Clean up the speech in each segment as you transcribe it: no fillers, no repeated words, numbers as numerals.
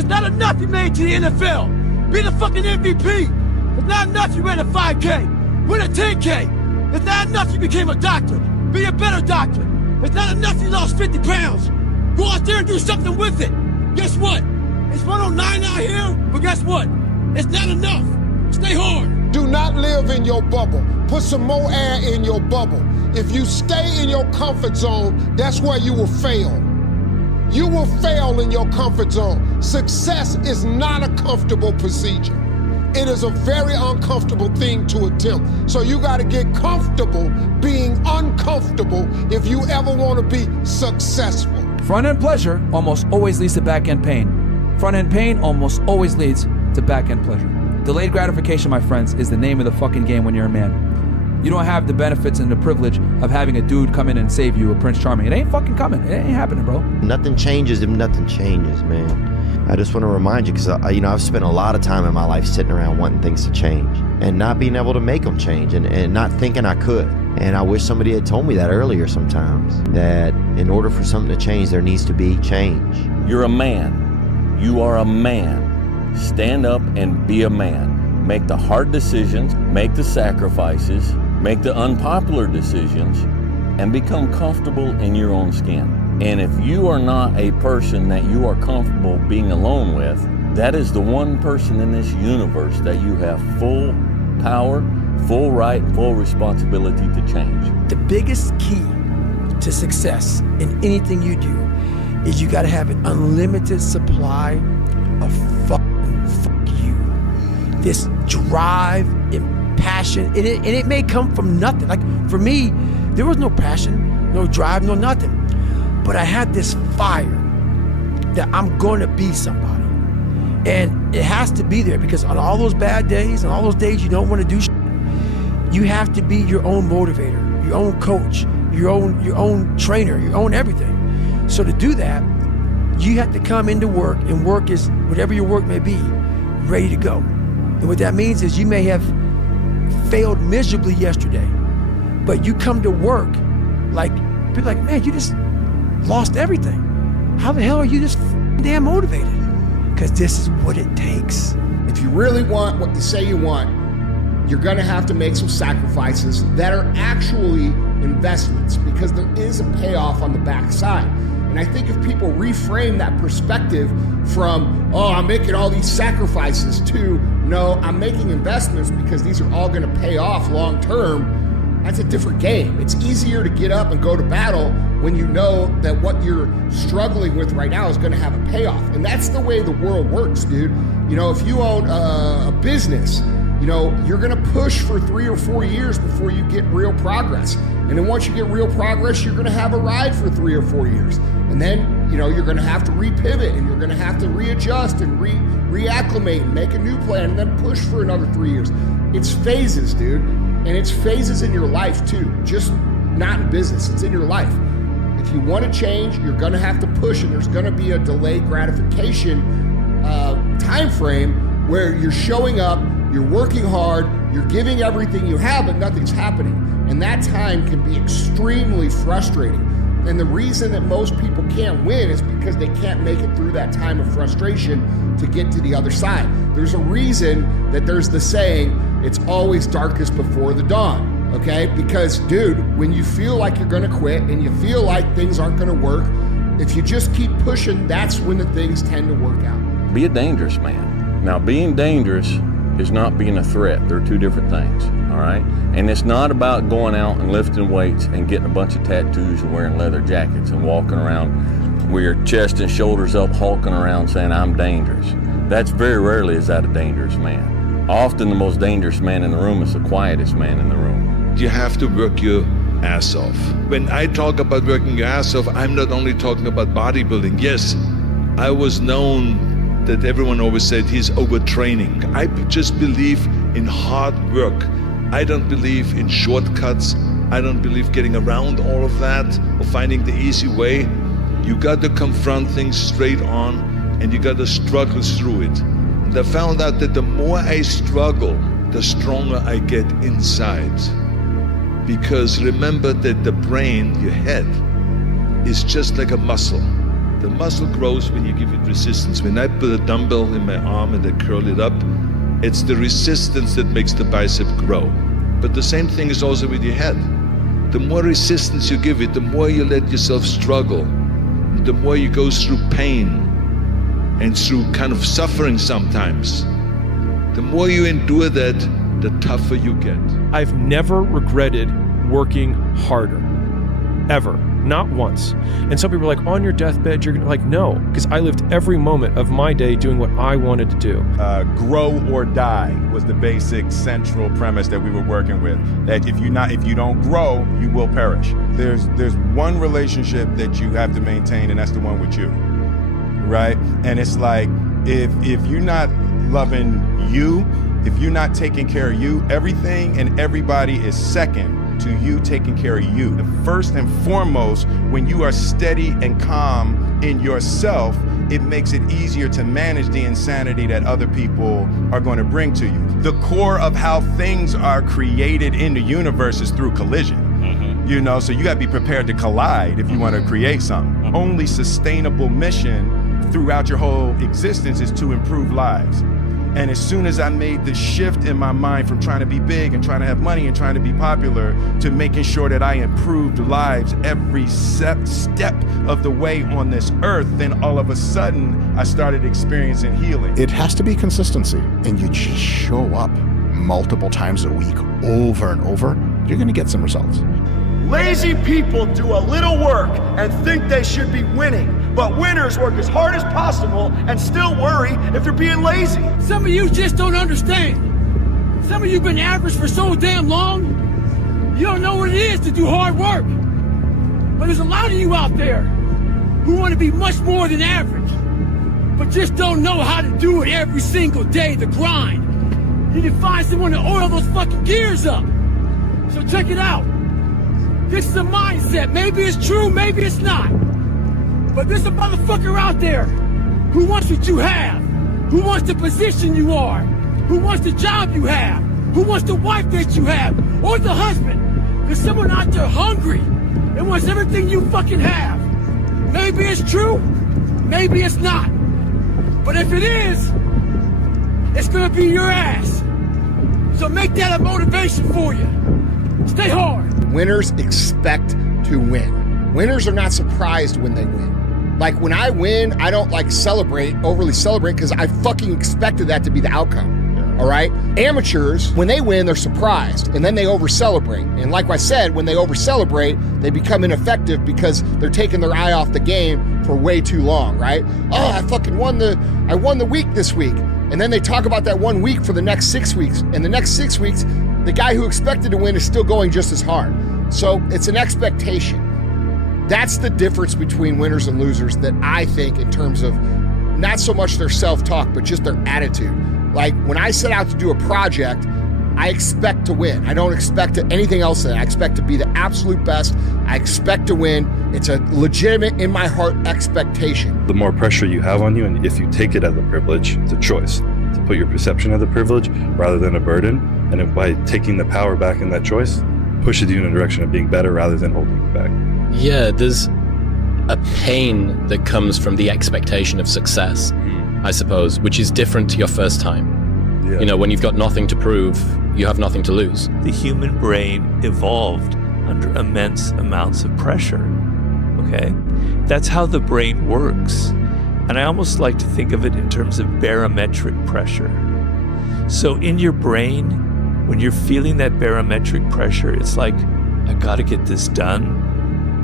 It's not enough you made to the NFL. Be the fucking MVP. It's not enough you ran a 5K. Win a 10K. It's not enough you became a doctor. Be a better doctor. It's not enough you lost 50 pounds. Go out there and do something with it. Guess what? It's 109 out here, but guess what? It's not enough. Stay hard. Do not live in your bubble. Put some more air in your bubble. If you stay in your comfort zone, that's where you will fail. You will fail in your comfort zone. Success is not a comfortable procedure. It is a very uncomfortable thing to attempt. So you got to get comfortable being uncomfortable if you ever want to be successful. Front-end pleasure almost always leads to back-end pain. Front-end pain almost always leads to back-end pleasure. Delayed gratification, my friends, is the name of the fucking game when you're a man. You don't have the benefits and the privilege of having a dude come in and save you, a Prince Charming. It ain't fucking coming. It ain't happening, bro. Nothing changes if nothing changes, man. I just want to remind you, because I've spent a lot of time in my life sitting around wanting things to change and not being able to make them change and not thinking I could. And I wish somebody had told me that earlier sometimes, that in order for something to change, there needs to be change. You're a man. You are a man. Stand up and be a man. Make the hard decisions, make the sacrifices, make the unpopular decisions, and become comfortable in your own skin. And if you are not a person that you are comfortable being alone with, that is the one person in this universe that you have full power, full right, full responsibility to change. The biggest key to success in anything you do is you got to have an unlimited supply of fuck you. This drive and passion, and it may come from nothing. Like for me, there was no passion, no drive, no nothing. But I had this fire that I'm going to be somebody. And it has to be there because on all those bad days and all those days you don't want to do shit, you have to be your own motivator, your own coach, your own trainer, your own everything. So to do that, you have to come into work, and work is whatever your work may be, ready to go. And what that means is you may have failed miserably yesterday, but you come to work like, people are like, man, you just lost everything. How the hell are you this damn motivated? Because this is what it takes. If you really want what you say you want, you're gonna have to make some sacrifices that are actually investments, because there is a payoff on the backside. And I think if people reframe that perspective from, oh, I'm making all these sacrifices, to, no, I'm making investments because these are all gonna pay off long term, that's a different game. It's easier to get up and go to battle when you know that what you're struggling with right now is gonna have a payoff. And that's the way the world works, dude. You know, if you own a business, you know, you're gonna push for 3 or 4 years before you get real progress. And then once you get real progress, you're gonna have a ride for 3 or 4 years. And then, you know, you're gonna have to repivot, and you're gonna have to readjust and reacclimate and make a new plan, and then push for another 3 years. It's phases, dude. And it's phases in your life too, just not in business, it's in your life. If you want to change, you're gonna have to push, and there's gonna be a delayed gratification time frame where you're showing up, you're working hard, you're giving everything you have, but nothing's happening. And that time can be extremely frustrating. And the reason that most people can't win is because they can't make it through that time of frustration to get to the other side. There's a reason that there's the saying, it's always darkest before the dawn, okay? Because, dude, when you feel like you're gonna quit and you feel like things aren't gonna work, if you just keep pushing, that's when the things tend to work out. Be a dangerous man. Now, being dangerous is not being a threat. They're two different things, all right? And it's not about going out and lifting weights and getting a bunch of tattoos and wearing leather jackets and walking around with your chest and shoulders up, hulking around saying, I'm dangerous. That's very rarely is that a dangerous man. Often the most dangerous man in the room is the quietest man in the room. You have to work your ass off. When I talk about working your ass off, I'm not only talking about bodybuilding. Yes, I was known that everyone always said he's overtraining. I just believe in hard work. I don't believe in shortcuts. I don't believe getting around all of that or finding the easy way. You got to confront things straight on, and you got to struggle through it. And I found out that the more I struggle, the stronger I get inside. Because remember that the brain, your head, is just like a muscle. The muscle grows when you give it resistance. When I put a dumbbell in my arm and I curl it up, it's the resistance that makes the bicep grow. But the same thing is also with your head. The more resistance you give it, the more you let yourself struggle, the more you go through pain and through kind of suffering sometimes. The more you endure that, the tougher you get. I've never regretted working harder, ever, not once. And some people are like, on your deathbed, you're like, no, because I lived every moment of my day doing what I wanted to do. Grow or die was the basic central premise that we were working with. That if you don't grow, you will perish. There's one relationship that you have to maintain, and that's the one with you, right? And it's like, if you're not loving you, if you're not taking care of you, everything and everybody is second to you taking care of you. First and foremost, when you are steady and calm in yourself, it makes it easier to manage the insanity that other people are going to bring to you. The core of how things are created in the universe is through collision. You know, so you got to be prepared to collide if you want to create something. Only sustainable mission throughout your whole existence is to improve lives. And as soon as I made the shift in my mind from trying to be big and trying to have money and trying to be popular to making sure that I improved lives every step of the way on this earth, then all of a sudden I started experiencing healing. It has to be consistency, and you just show up multiple times a week over and over, you're going to get some results. Lazy people do a little work and think they should be winning. But winners work as hard as possible and still worry if they're being lazy. Some of you just don't understand. Some of you been average for so damn long, you don't know what it is to do hard work. But there's a lot of you out there who want to be much more than average, but just don't know how to do it every single day, the grind. You need to find someone to oil those fucking gears up. So check it out. This is a mindset. Maybe it's true, maybe it's not. But there's a motherfucker out there who wants what you have, who wants the position you are, who wants the job you have, who wants the wife that you have, or the husband. There's someone out there hungry and wants everything you fucking have. Maybe it's true, maybe it's not. But if it is, it's gonna be your ass. So make that a motivation for you. Stay hard. Winners expect to win. Winners are not surprised when they win. Like when I win, I don't like overly celebrate, because I fucking expected that to be the outcome. All right? Amateurs, when they win, they're surprised, and then they over-celebrate. And like I said, when they over-celebrate, they become ineffective because they're taking their eye off the game for way too long, right? Oh, I fucking won the week this week. And then they talk about that 1 week for the next 6 weeks. And the next 6 weeks, the guy who expected to win is still going just as hard. So it's an expectation. That's the difference between winners and losers that I think, in terms of not so much their self-talk, but just their attitude. Like when I set out to do a project, I expect to win. I don't expect anything else than that. I expect to be the absolute best. I expect to win. It's a legitimate, in my heart, expectation. The more pressure you have on you, and if you take it as a privilege, it's a choice to put your perception as a privilege rather than a burden. And by taking the power back in that choice, pushes you in a direction of being better rather than holding you back. Yeah, there's a pain that comes from the expectation of success, I suppose, which is different to your first time. Yeah. You know, when you've got nothing to prove, you have nothing to lose. The human brain evolved under immense amounts of pressure, okay? That's how the brain works. And I almost like to think of it in terms of barometric pressure. So in your brain, when you're feeling that barometric pressure, it's like, I gotta get this done,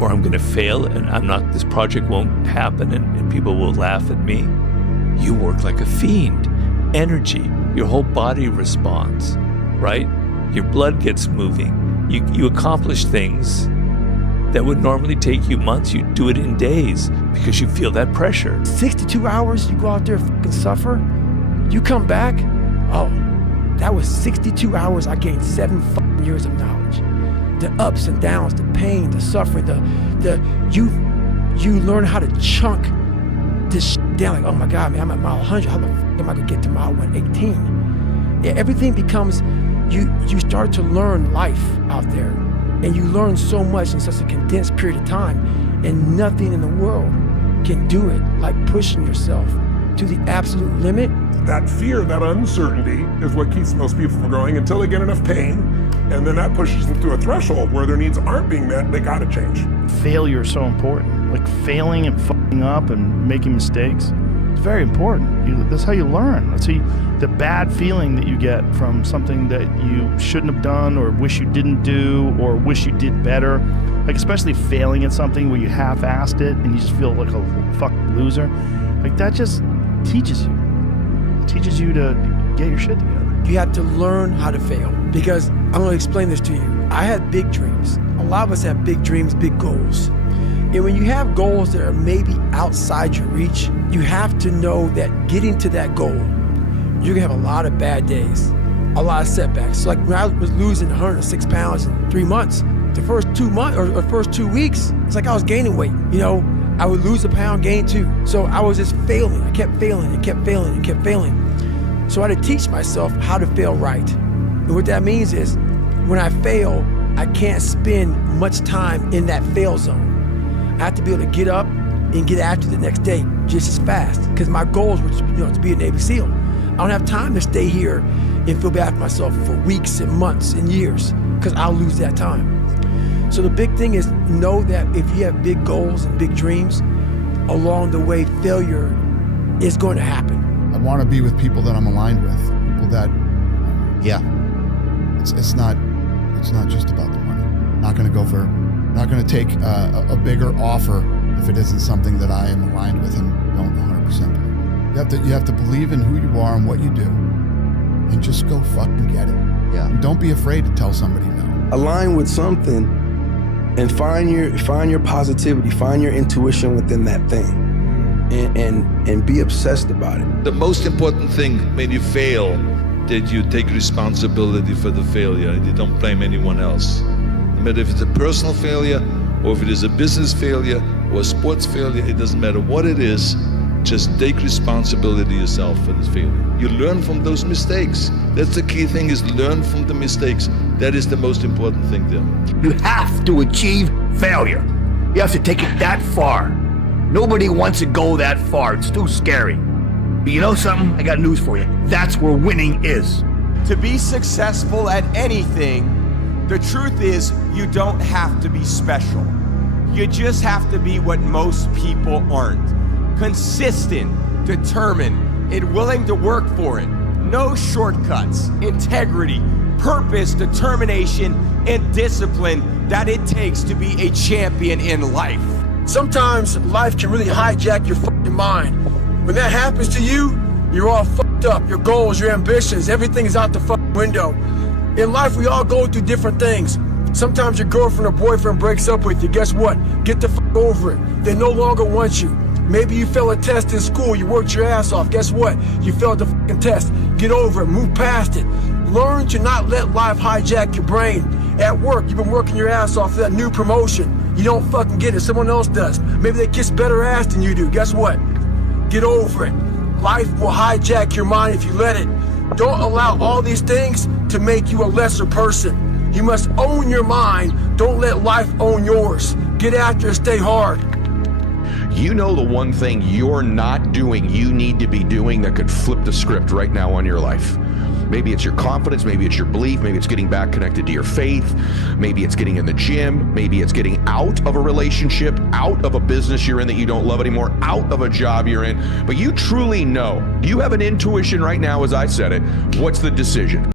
or I'm gonna fail, and this project won't happen, and people will laugh at me. You work like a fiend. Energy, your whole body responds, right? Your blood gets moving. You accomplish things that would normally take you months. You do it in days because you feel that pressure. 62 hours, you go out there and fucking suffer. You come back, oh, that was 62 hours. I gained 7 fucking years of knowledge. The ups and downs, the pain, the suffering, you learn how to chunk this shit down. Like, oh my God, man, I'm at mile 100. How the fuck am I gonna get to mile 118? Yeah, everything becomes, you start to learn life out there, and you learn so much in such a condensed period of time, and nothing in the world can do it, like pushing yourself to the absolute limit. That fear, that uncertainty is what keeps most people from growing until they get enough pain, and then that pushes them to a threshold where their needs aren't being met. They gotta change. Failure is so important. Like failing and fucking up and making mistakes, it's very important. That's how you learn. That's how the bad feeling that you get from something that you shouldn't have done or wish you didn't do or wish you did better. Like especially failing at something where you half-assed it and you just feel like a fucking loser. Like that just teaches you. It teaches you to get your shit together. You have to learn how to fail, because I'm going to explain this to you. I had big dreams. A lot of us have big dreams, big goals. And when you have goals that are maybe outside your reach, you have to know that getting to that goal, you're gonna have a lot of bad days, a lot of setbacks. So like when I was losing 106 pounds in 3 months, the first 2 months or first 2 weeks, it's like I was gaining weight. You know, I would lose a pound, gain 2. So I was just failing. I kept failing and kept failing and kept failing. So I had to teach myself how to fail right. And what that means is when I fail, I can't spend much time in that fail zone. I have to be able to get up and get after the next day just as fast, because my goals were to be a Navy SEAL. I don't have time to stay here and feel bad for myself for weeks and months and years, because I'll lose that time. So the big thing is know that if you have big goals and big dreams, along the way failure is going to happen. I want to be with people that I'm aligned with, people that, it's not just about the money. Not going to take a bigger offer if it isn't something that I am aligned with and don't 100% believe. You have to believe in who you are and what you do, and just go fucking get it. Yeah. And don't be afraid to tell somebody no. Align with something and find your positivity, find your intuition within that thing, and be obsessed about it. The most important thing when you fail, that you take responsibility for the failure and you don't blame anyone else. No matter if it's a personal failure or if it is a business failure or a sports failure, it doesn't matter what it is, just take responsibility yourself for this failure. You learn from those mistakes. That's the key thing, is learn from the mistakes. That is the most important thing there. You have to achieve failure. You have to take it that far. Nobody wants to go that far. It's too scary. But you know something? I got news for you. That's where winning is. To be successful at anything, the truth is you don't have to be special. You just have to be what most people aren't. Consistent, determined, and willing to work for it. No shortcuts, integrity, purpose, determination, and discipline that it takes to be a champion in life. Sometimes life can really hijack your fucking mind. When that happens to you, you're all fucked up. Your goals, your ambitions, everything is out the fucking window. In life, we all go through different things. Sometimes your girlfriend or boyfriend breaks up with you. Guess what? Get the fuck over it. They no longer want you. Maybe you failed a test in school. You worked your ass off. Guess what? You failed the fucking test. Get over it. Move past it. Learn to not let life hijack your brain. At work, you've been working your ass off for that new promotion. You don't fucking get it. Someone else does. Maybe they kiss better ass than you do. Guess what? Get over it. Life will hijack your mind if you let it. Don't allow all these things to make you a lesser person. You must own your mind. Don't let life own yours. Get after it, stay hard. You know the one thing you're not doing, you need to be doing that could flip the script right now on your life. Maybe it's your confidence, maybe it's your belief, maybe it's getting back connected to your faith, maybe it's getting in the gym, maybe it's getting out of a relationship, out of a business you're in that you don't love anymore, out of a job you're in. But you truly know, you have an intuition right now, as I said it, what's the decision?